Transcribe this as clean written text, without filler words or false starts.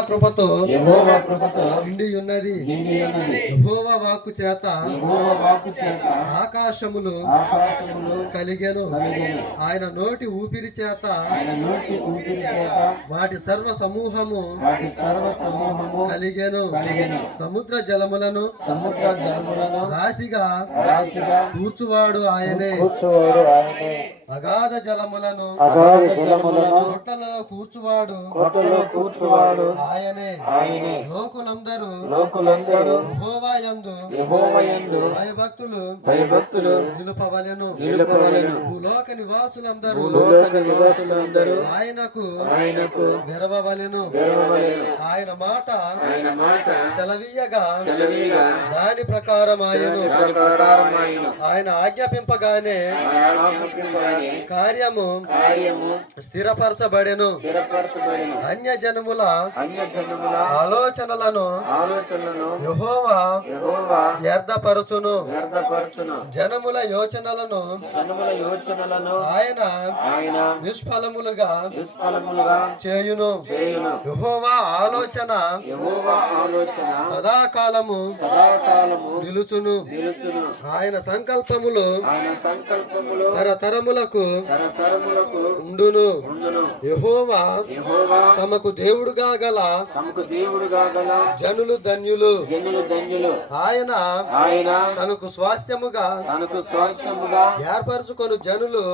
కృపతో యెహోవా నిండి ఉన్నది. ఉన్నది. యెహోవా వాక్కు చేత ఆకాశములు ఆకాశములు కలిగెను. ఆయన నోటి ఊపిరి చేత వాటి సర్వ సమూహము కలిగెను. సముద్ర జలములను రాశిగా కూర్చువాడు ఆయనే. అగాధ జలములను కొట్టలలో కూర్చువాడు ఆయనే. లోకులందరూ యెహోవాయందు భయభక్తులు నిలుపవలెను. భూలోక నివాసులందరూ ఆయనకు వెరవవలెను. ఆయన మాట సెలవీయగా దాని ప్రకారం ఆయన ఆజ్ఞాపింపగానే కార్యము స్థిరపరచబడెను. అన్య జనముల ఆలోచనలను యెహోవా వ్యర్థపరచును. జనముల యోచనలను ఆయన నిష్ఫలములుగా చేయును. యెహోవా ఆలోచన సదాకాలము నిలుచును. ఆయన సంకల్పములు తరతరములకు ఉండును. యెహోవా తమకు దేవుడుగా గల జనులు ధన్యులు. ఆయన తనకు స్వాస్థ్యముగా ఏర్పరచుకొను జనులు